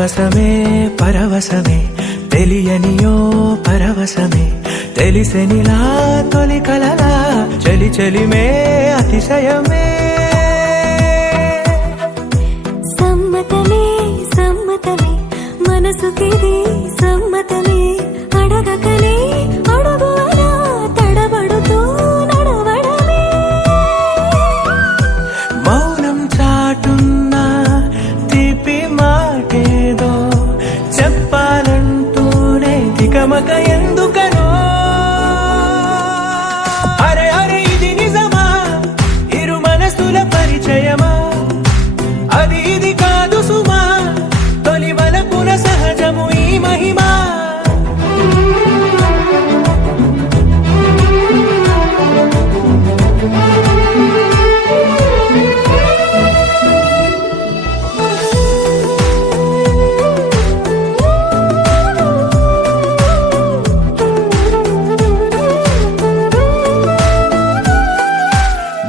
పరవశమే పరవశమే తెలియనియో పరవశమే తెలిసెనిలా తొలి కలలా చలి చలిమే అతిశయమే సమ్మతమే సమ్మతమే మనసుకిది సమ్మతమే అడగకనే అడుగులా తడబడుతూ నడవడమే మౌనం చాటున్న తీపి మాటేదో చెప్పాలంటూనే తికమక ఎందుకనో అరే అరే ఇది నిజమా ఇరు మనసుల పరిచయమా అది ఇది కాదు సుమా తొలి వలపున సహజము ఈ మహిమా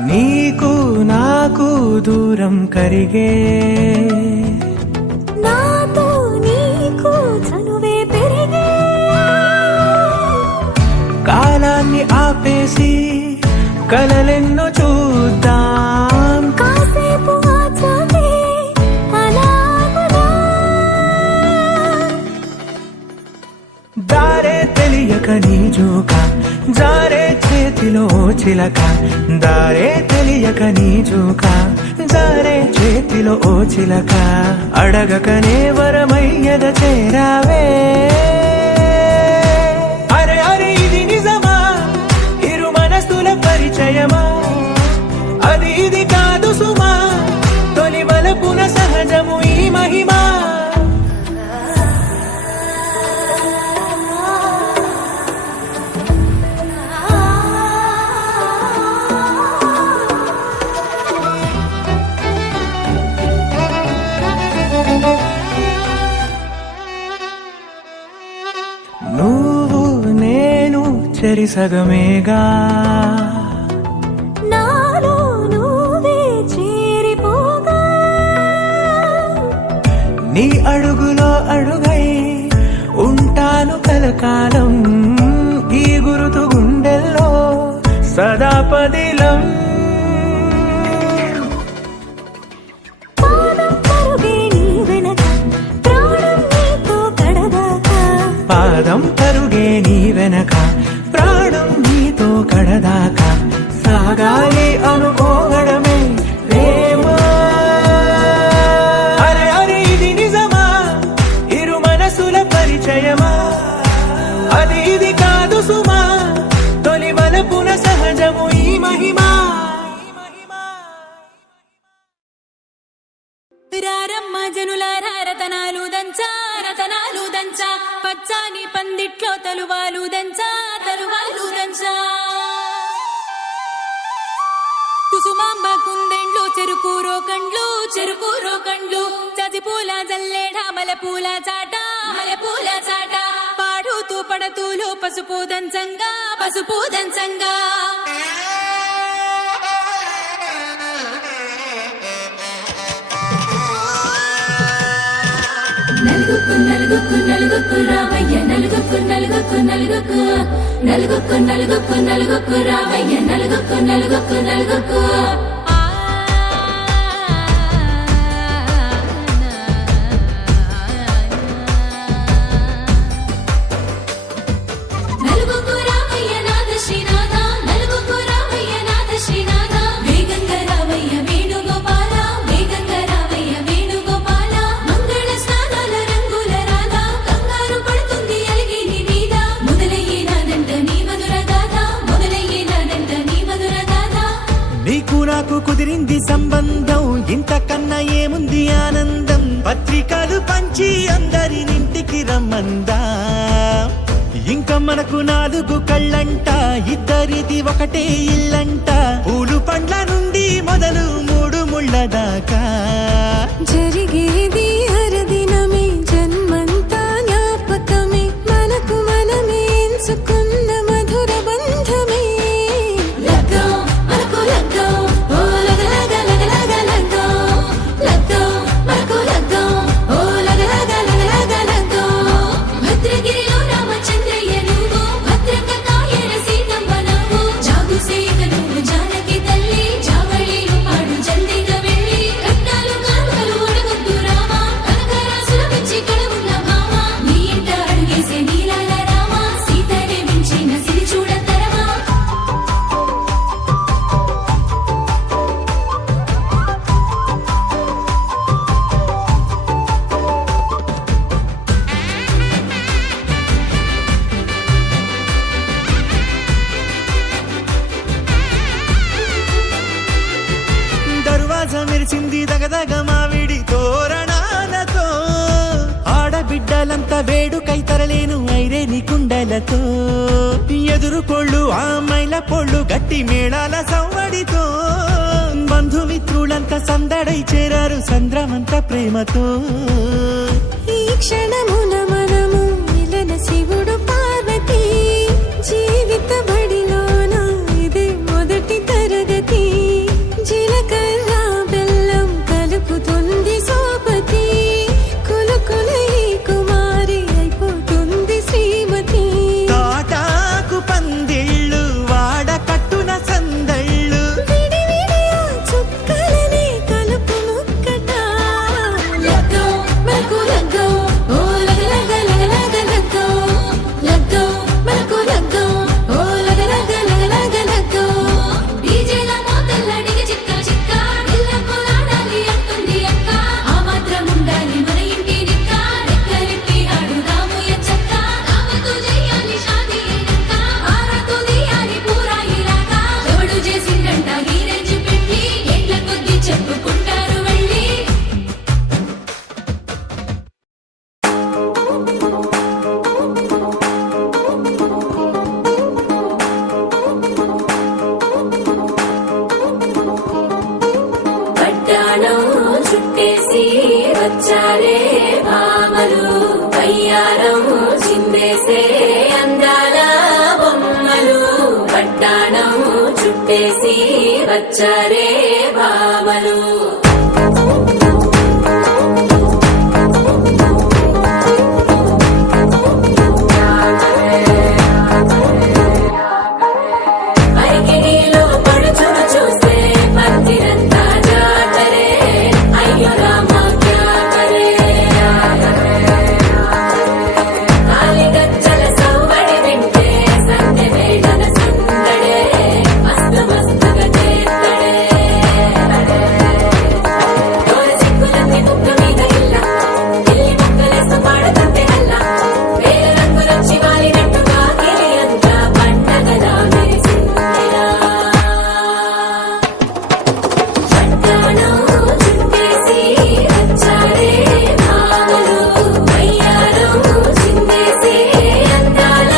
నీకు నాకు దూరం కరిగే నాతో నీకు చనువే పెరిగే కాలాన్ని ఆపేసి కలలెన్నో చూద్దాం కాసేపు ఆచాలే అలాగునా దారే తెలియక నీ జోక జారే చేతిలో చిలక దారే తెలియక నీ జోక జారే చేతిలో ఓ చిలక అడగకనే వరమయ్యద చేరావే అరే అరే ఇది నిజమా ఇరు మనసుల పరిచయమా అది ఇది కాదు సుమా తొలి వలపున సహజము ఈ మహిమా నువ్వు నేను చెరి సగమేగా నాలో నువ్వే చేరిపోగా నీ అడుగులో అడుగై ఉంటాను కలకాలం ఈ గురుతు గుండెల్లో సదా పదిలం పాదం పరుగే నీ వెనక ప్రాణం నీతో కడదాకా పాదం పరుగే నీ వెనక ప్రాణం నీతో కడదాకా సాగాలి అనుకోవడమే ప్రేమ అరే అరే ఇది నిజమా ఇరు మనసుల పరిచయమా అది ఇది కాదు సుమా తొలి వలపున సహజము ఈ మహిమా రారమ్మ జనులారా రతనాలు దంచా రతనాలు దంచా పచ్చాని పందిట్లో తలువాలు దంచా తలువాలు దంచా కుసుమాంబ కుందెండ్లు చెరుకు రోకండ్లు చజిపూల జల్లేడ మలపూల చాట పాడుతూ పడతూలు పసుపు దంచంగా నలుగుకు రావయ్య నలుగుకు రావయ్య నలుగుకు నలుగుకు రావయ్య నాద శ్రీనాథ నలుగుకు రావయ్య నాద శ్రీనాథ వేగంగా రావయ్య వేణుగోపాల మంగళ స్నానాల రంగుల రాధ కంగారు పడుతుంది అలిగి నీ మీద మొదలయ్యేనాదంట నీ మధుర గాథ నీకు నాకు కుదిరింది సంబంధం ఇంతకన్నా ఏముంది ఆనందం పత్రికలు పంచి అందరినింటికి రమ్మందా ఇంకా మనకు 4 కళ్ళంట ఇద్దరిది ఒకటే ఇల్లంట పూలు పండ్ల నుండి మొదలు 3 ముళ్ళ దాకా జరిగేది హరదినమే జన్మంతా జ్ఞాపకమే మనకు మనమే ఎంచుకున్న మధుర బంధమే లగ్గం మనకు లగ్గం ఓ లగ లగ లగ లగ లగ్గం లగ్గం మనకు లగ్గం ఓ లగ లగ ఆడబిడ్డలంతా వేడుకై తరలేను ఐరేని కుండలతో ఎదురుకోళ్ళు ఆ మైల పొళ్ళు గట్టి మేళాల సవ్వడితో బంధుమిత్రులంతా సందడై చేరారు సంద్రమంత ప్రేమతో ఈ క్షణమున మనము మిలన శివుడు పార్వతి జీవిత బడిలోన ఇదే మొదటి తరగతి జీలకర్ర బెల్లం కలుపుతుంది సోపతి కులుకులై కుమారి అయిపోతుంది శ్రీమతి తాటాకు పందిళ్ళు వాడ కట్టున సందళ్ళు విడివిడియా చుక్కలనే కలుపు ముక్కట లగ్గో మనకు లగ్గో ఓ లగ లగ లగ లగ లగ్గో లగ్గో మనకు లగ్గో ఓ లగ లగ లగ లగ లగ్గో డీజేల మోతల్ల డిగ చిక్క చిక్క ఇళ్ళకు ఆడాలి అంటుంది అక్క ఆ మాత్రం ఉండాలి మన ఇంటి నిక్క రెక్కలిప్పి ఆడుదాము ఎంచక్క దావతు చేయాలి షాదీ అయినక్క ఆరాతు తీయాలి పూరాయిలాగా ఎవడు చేసిందంట గీరెంజు పెట్టి ఎడ్ల కొద్ది చెప్పుకుంటారు వెళ్ళి పట్టాణం చుట్టేసి వచ్చారే భామలు కయ్యారం చిందేసే అందాల బొమ్మలు పట్టాణం చుట్టేసి వచ్చారే భామలు అరికిణీలో పడుచును చూస్తే పందిరంతా జాతరే అయ్యో రామ క్యా కరే కాలిగజ్జల సవ్వడి వింటే సందె వేళన సందడే మస్తు మస్తుగా చేస్తడే దోర చిక్కులన్నీ ముక్క మీద ఇల్ల ఇల్లి ముక్కలేస్తూ పాడుతుంటే అల్ల వేల రంగులొచ్చి వాలినట్టుగా గిలియంతా పండగలా మెరిసిందిరా పట్టాణం చుట్టేసి వచ్చారే భామలు కయ్యారం చిందేసే అందాల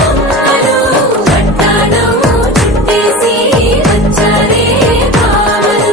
బొమ్మలు పట్టాణం చుట్టేసి వచ్చారే భామలు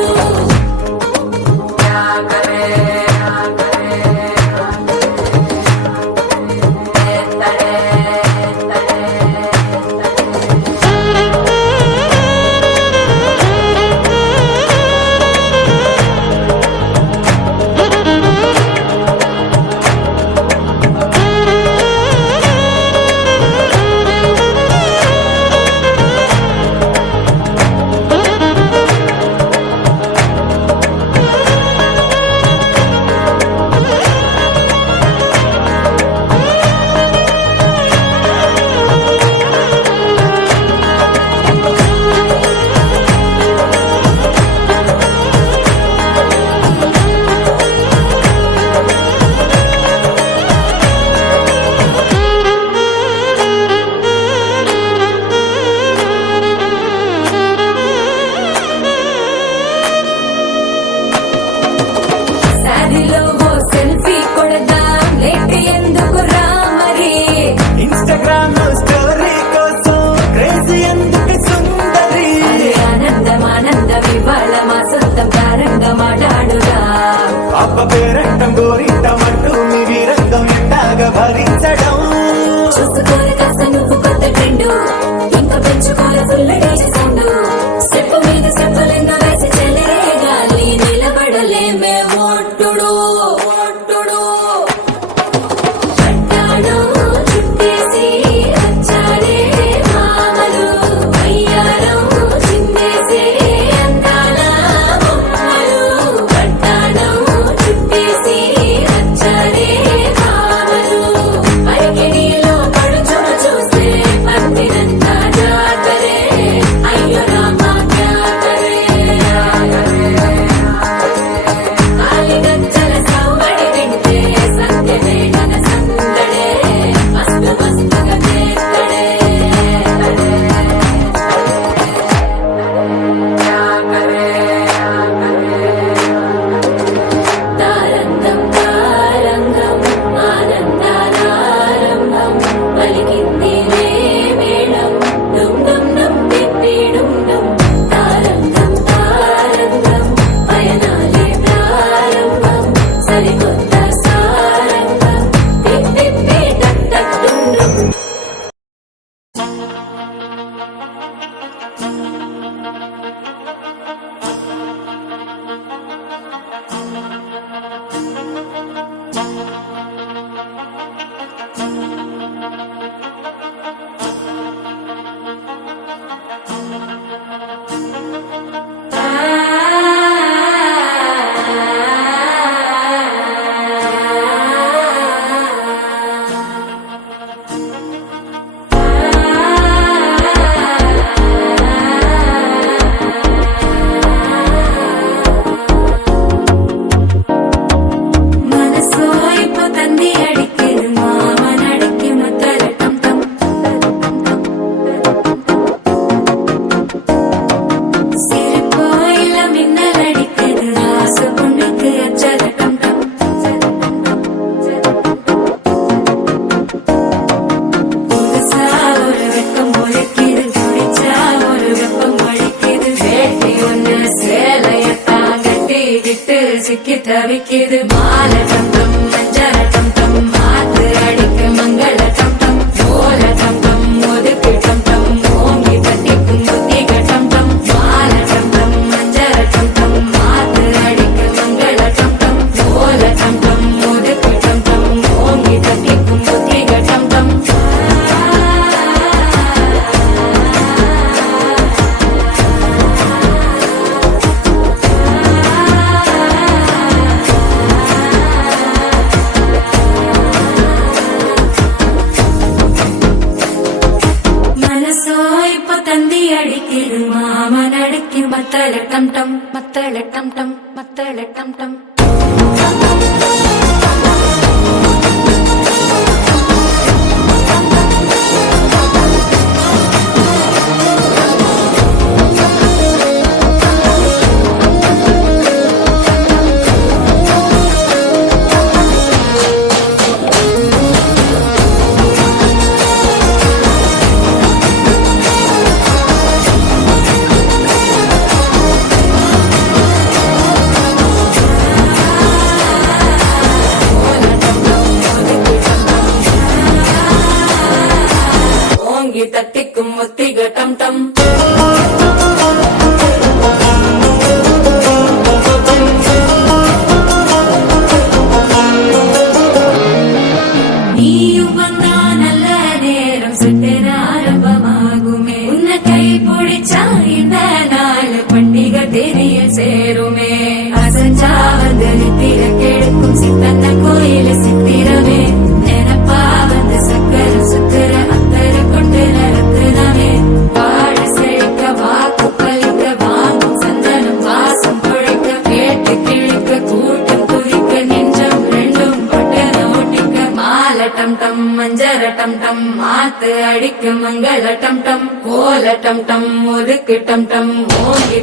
శారీలో ఓ సెల్ఫీ కొడదాం లేట్ ఎందుకు రామరి ఇన్స్టాగ్రామ్ స్టోరీ కోసం క్రేజీ ఎందుకు సుందరి ఆనందం ఆనందం ఇవాళ మా సొంతం కారంగా మాట్లాడురా అప్ప పేరంటం గోరింటమంటూ మీ వీరంగం ఎట్టాగా భరించడం చూసుకోని కాస్త నువ్వు కొత్త ట్రెండ్ ఇంకా పెంచుకోలే ఫుల్ డేజ్ సౌండ్ స్టెప్ మీద స్టెప్పులెన్నో వేసి చెలే గాలి నిలబడలేమే ఒట్టుడు ఒట్టుడు పట్టాణం చుట్టేసి వచ్చారే భామలు కయ్యారం చిందేసే అందాల బొమ్మలు పట్టాణం చుట్టేసి వచ్చారే భామలు అరికె தட்டிக்கும் ஒத்திக டம் டம் நீயும் வந்தா நல்ல நேரம் சுத்திர ஆரம்பமாகுமே உன்னை கை பிடிச்சா இந்த நாள் பண்டிகை தெரிய சேருமே அசஞ்சா வந்து நித்திர கெடுக்கும் சித்தன்ன கோயில சித்திரமே நினப்பா வந்து சக்கர சுத்திர அத்தர கொண்டு நடத்துனமே வாழ செழிக்க வாக்கு பலிக்க வாங்கும் சந்தனம் வாசம் குழைக்க கேட்டு கிழிக்க கூட்டம் குதிக்க நெஞ்சம் ரெண்டும் பட்டன ஓட்டிக்க மாலை டம் டம் மஞ்சர டம் டம் மாத்து அடிக்க மங்கள டம் டம் கோல டம் டம் ஒதுக்கு டம் டம் ஓங்கி